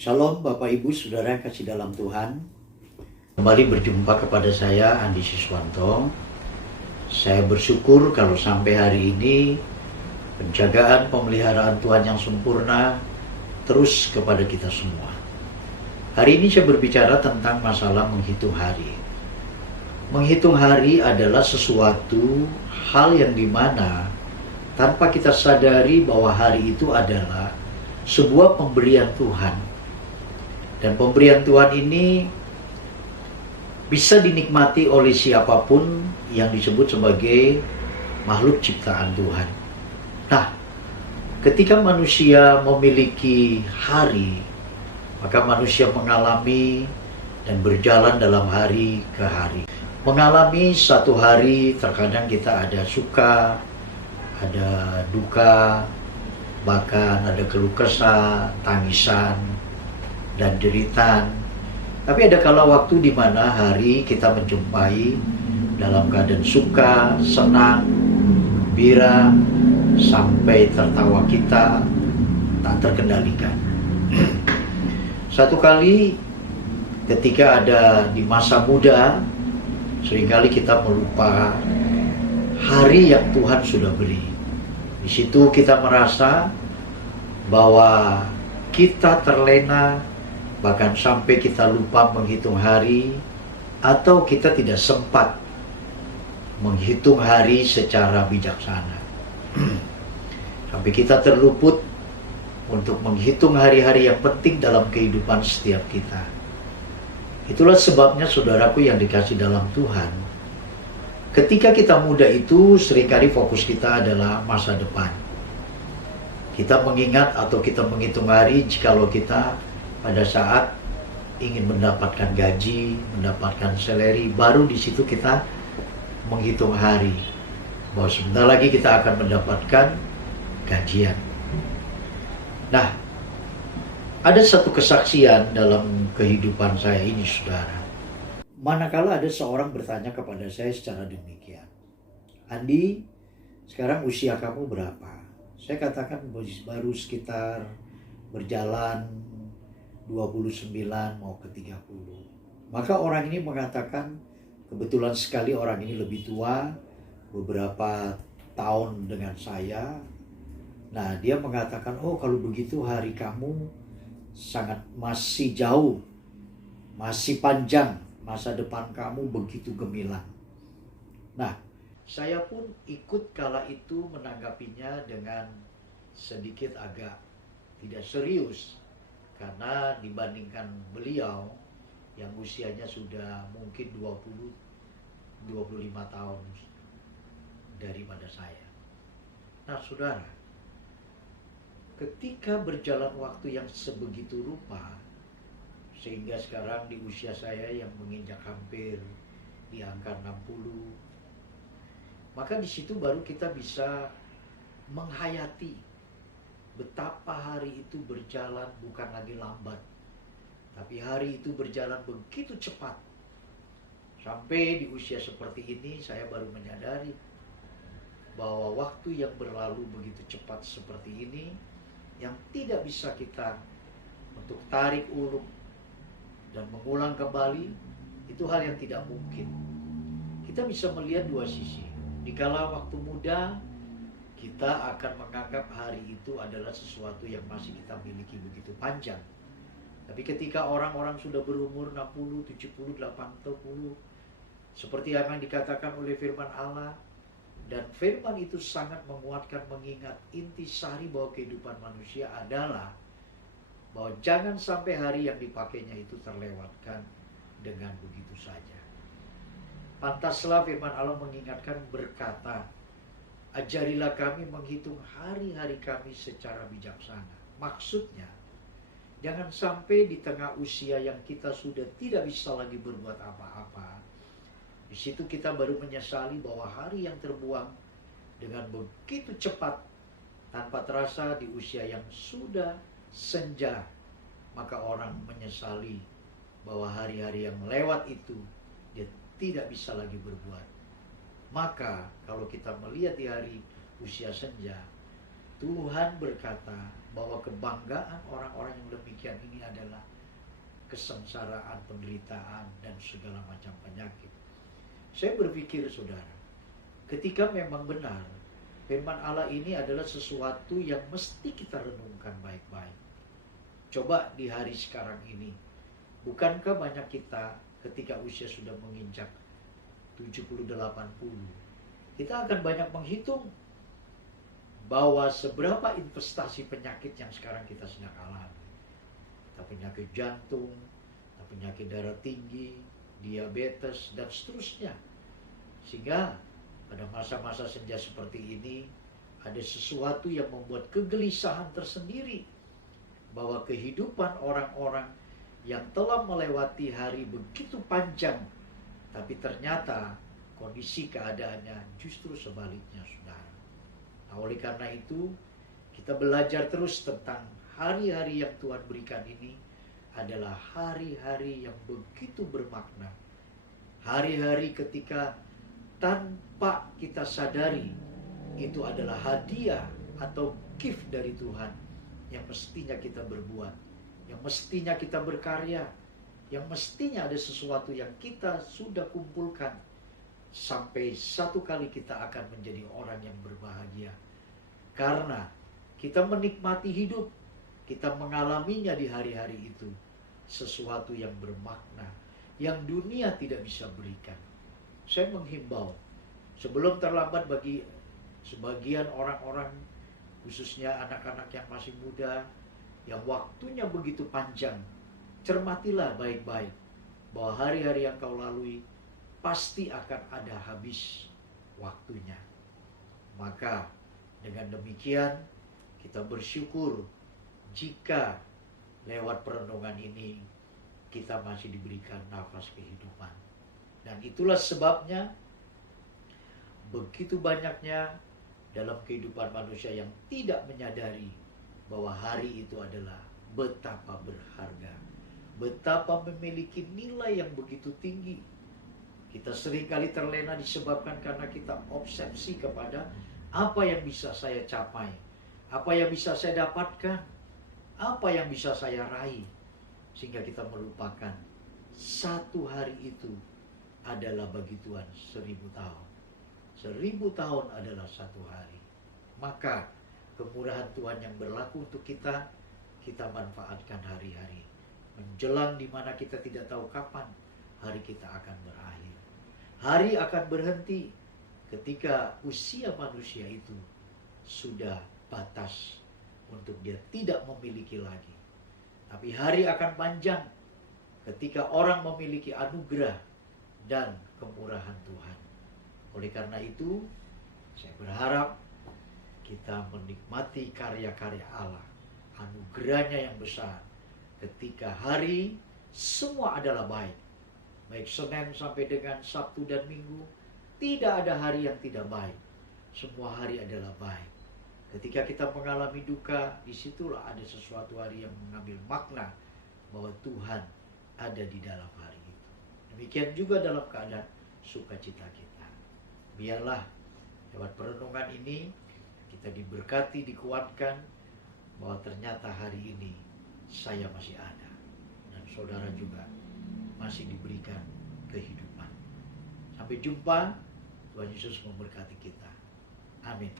Shalom Bapak Ibu Saudara yang kasih dalam Tuhan. Kembali berjumpa kepada saya Andi Siswanto. Saya bersyukur kalau sampai hari ini penjagaan pemeliharaan Tuhan yang sempurna terus kepada kita semua. Hari ini saya berbicara tentang masalah menghitung hari. Menghitung hari adalah sesuatu hal yang dimana tanpa kita sadari bahwa hari itu adalah sebuah pemberian Tuhan. Dan pemberian Tuhan ini bisa dinikmati oleh siapapun yang disebut sebagai makhluk ciptaan Tuhan. Nah, ketika manusia memiliki hari, maka manusia mengalami dan berjalan dalam hari ke hari. Mengalami satu hari, terkadang kita ada suka, ada duka, bahkan ada keluh kesah, tangisan, dan deritan. Tapi ada kala waktu di mana hari kita menjumpai dalam keadaan suka, senang, gembira, sampai tertawa kita tak terkendalikan. Satu kali ketika ada di masa muda, seringkali kita melupa hari yang Tuhan sudah beri. Di situ kita merasa bahwa kita terlena, bahkan sampai kita lupa menghitung hari, atau kita tidak sempat menghitung hari secara bijaksana. Sampai kita terluput untuk menghitung hari-hari yang penting dalam kehidupan setiap kita. Itulah sebabnya saudaraku yang dikasih dalam Tuhan, ketika kita muda itu seringkali fokus kita adalah masa depan. Kita mengingat atau kita menghitung hari jikalau kita pada saat ingin mendapatkan gaji, mendapatkan salary, baru di situ kita menghitung hari bahwa sebentar lagi kita akan mendapatkan gajian. Nah, ada satu kesaksian dalam kehidupan saya ini, saudara. Manakala ada seorang bertanya kepada saya secara demikian, Andi, sekarang usia kamu berapa? Saya katakan baru sekitar berjalan 29 mau ke 30. Maka orang ini mengatakan, kebetulan sekali orang ini lebih tua, beberapa tahun dengan saya. Nah, dia mengatakan, oh kalau begitu hari kamu sangat masih jauh, masih panjang, masa depan kamu begitu gemilang. Nah, saya pun ikut kala itu menanggapinya dengan sedikit agak tidak serius. Karena dibandingkan beliau yang usianya sudah mungkin 20-25 tahun daripada saya. Nah, saudara, ketika berjalan waktu yang sebegitu rupa, sehingga sekarang di usia saya yang menginjak hampir di angka 60, maka di situ baru kita bisa menghayati betapa hari itu berjalan bukan lagi lambat, tapi hari itu berjalan begitu cepat. Sampai di usia seperti ini saya baru menyadari bahwa waktu yang berlalu begitu cepat seperti ini, yang tidak bisa kita untuk tarik ulur dan mengulang kembali, itu hal yang tidak mungkin. Kita bisa melihat dua sisi. Dikala waktu muda, kita akan menganggap hari itu adalah sesuatu yang masih kita miliki begitu panjang. Tapi ketika orang-orang sudah berumur 60, 70, 80, seperti yang dikatakan oleh firman Allah, dan firman itu sangat menguatkan mengingat intisari bahwa kehidupan manusia adalah bahwa jangan sampai hari yang dipakainya itu terlewatkan dengan begitu saja. Pantaslah firman Allah mengingatkan berkata, ajarilah kami menghitung hari-hari kami secara bijaksana. Maksudnya, jangan sampai di tengah usia yang kita sudah tidak bisa lagi berbuat apa-apa, di situ kita baru menyesali bahwa hari yang terbuang dengan begitu cepat, tanpa terasa di usia yang sudah senja, maka orang menyesali bahwa hari-hari yang lewat itu dia tidak bisa lagi berbuat. Maka kalau kita melihat di hari usia senja, Tuhan berkata bahwa kebanggaan orang-orang yang demikian ini adalah kesengsaraan, penderitaan, dan segala macam penyakit. Saya berpikir, saudara, ketika memang benar firman Allah ini adalah sesuatu yang mesti kita renungkan baik-baik. Coba di hari sekarang ini, bukankah banyak kita ketika usia sudah menginjak 70-80, kita akan banyak menghitung bahwa seberapa investasi penyakit yang sekarang kita sedang alami. Kita penyakit jantung, kita penyakit darah tinggi, diabetes, dan seterusnya. Sehingga pada masa-masa senja seperti ini, ada sesuatu yang membuat kegelisahan tersendiri bahwa kehidupan orang-orang yang telah melewati hari begitu panjang, tapi ternyata kondisi keadaannya justru sebaliknya, saudara. Nah, oleh karena itu, kita belajar terus tentang hari-hari yang Tuhan berikan ini adalah hari-hari yang begitu bermakna. Hari-hari ketika tanpa kita sadari itu adalah hadiah atau gift dari Tuhan yang mestinya kita berbuat, yang mestinya kita berkarya, yang mestinya ada sesuatu yang kita sudah kumpulkan sampai satu kali kita akan menjadi orang yang berbahagia. Karena kita menikmati hidup, kita mengalaminya di hari-hari itu, sesuatu yang bermakna, yang dunia tidak bisa berikan. Saya menghimbau, sebelum terlambat bagi sebagian orang-orang, khususnya anak-anak yang masih muda, yang waktunya begitu panjang, cermatilah baik-baik bahwa hari-hari yang kau lalui pasti akan ada habis waktunya. Maka dengan demikian kita bersyukur jika lewat perenungan ini kita masih diberikan nafas kehidupan. Dan itulah sebabnya begitu banyaknya dalam kehidupan manusia yang tidak menyadari bahwa hari itu adalah betapa berharga, betapa memiliki nilai yang begitu tinggi. Kita seringkali terlena disebabkan karena kita obsesi kepada apa yang bisa saya capai, apa yang bisa saya dapatkan, apa yang bisa saya raih. Sehingga kita melupakan satu hari itu adalah bagi Tuhan 1000 tahun. 1000 tahun adalah satu hari. Maka kemurahan Tuhan yang berlaku untuk kita, kita manfaatkan hari-hari. Menjelang di mana kita tidak tahu kapan hari kita akan berakhir. Hari akan berhenti ketika usia manusia itu sudah batas untuk dia tidak memiliki lagi. Tapi hari akan panjang ketika orang memiliki anugerah dan kemurahan Tuhan. Oleh karena itu, saya berharap kita menikmati karya-karya Allah, anugerahnya yang besar. Ketika hari semua adalah baik, baik Senin sampai dengan Sabtu dan Minggu, tidak ada hari yang tidak baik. Semua hari adalah baik. Ketika kita mengalami duka, disitulah ada sesuatu hari yang mengambil makna bahwa Tuhan ada di dalam hari itu. Demikian juga dalam keadaan sukacita kita. Biarlah lewat perenungan ini kita diberkati, dikuatkan bahwa ternyata hari ini saya masih ada dan saudara juga masih diberikan kehidupan. Sampai jumpa. Tuhan Yesus memberkati kita. Amin.